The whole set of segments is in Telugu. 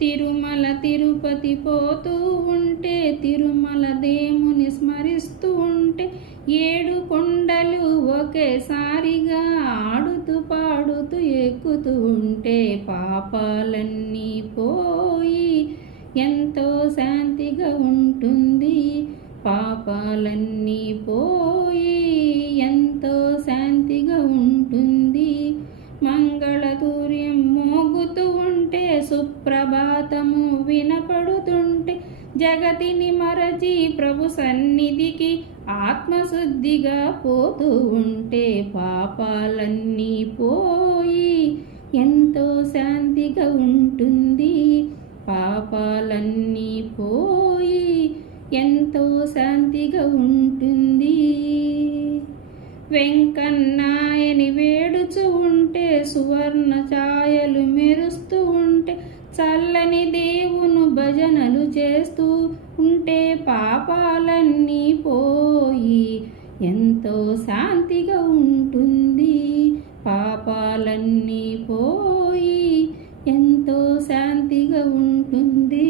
తిరుమల తిరుపతి పోతూ ఉంటే, తిరుమల దేవుని స్మరిస్తూ ఉంటే, 7 కొండలు ఒకేసారిగా ఆడుతూ పాడుతూ ఎక్కుతూ ఉంటే, పాపాలన్నీ పోయి ఎంతో శాంతిగా ఉంటుంది. పాపాలన్నీ పోయి ఎంతో శాంతిగా ఉంటుంది. మంగళతూర్యం మోగుతూ ఉంటే, సుప్రభాతము వినపడుతుంటే, జగతిని మరచి ప్రభు సన్నిధికి ఆత్మశుద్ధిగా పోతూ ఉంటే, పాపాలన్నీ పోయి ఎంతో శాంతిగా ఉంటుంది. పాపాలన్నీ పోయి ఎంతో శాంతిగా ఉంటుంది. వెంకన్నాయని వేడుచు ఉంటే, సువర్ణ ఛాయలు మెరుస్తూ ఉంటే, చల్లని దేవును భజనలు చేస్తూ ఉంటే, పాపాలన్నీ పోయి ఎంతో శాంతిగా ఉంటుంది. పాపాలన్నీ పోయి ఎంతో శాంతిగా ఉంటుంది.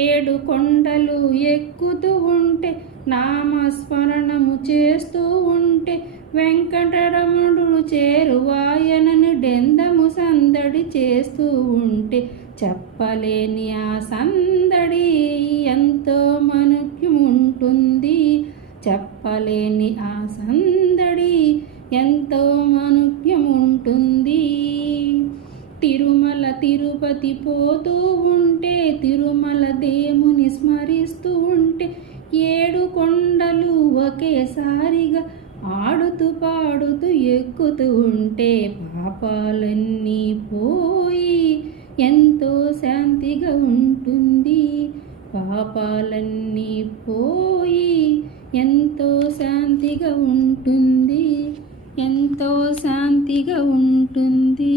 7 కొండలు ఎక్కుతూ ఉంటే, నామస్మరణము చేస్తూ ఉంటే, వెంకటరమణుడు చేరువాయనని డెందము సందడి చేస్తూ ఉంటే, చెప్పలేని ఆ సందడి ఎంతో మనుక్యముంటుంది. చెప్పలేని ఆ సందడి ఎంతో మనుక్యముంటుంది. తిరుమల తిరుపతి పోతూ ఉంటే, తిరుమల దేవుని స్మరిస్తూ ఉంటే, 7 కొండలు ఒకేసారిగా ఆడుతూ పాడుతూ ఎక్కుతూ ఉంటే, పాపాలన్నీ పోయి ఎంతో శాంతిగా ఉంటుంది. పాపాలన్నీ పోయి ఎంతో శాంతిగా ఉంటుంది. ఎంతో శాంతిగా ఉంటుంది.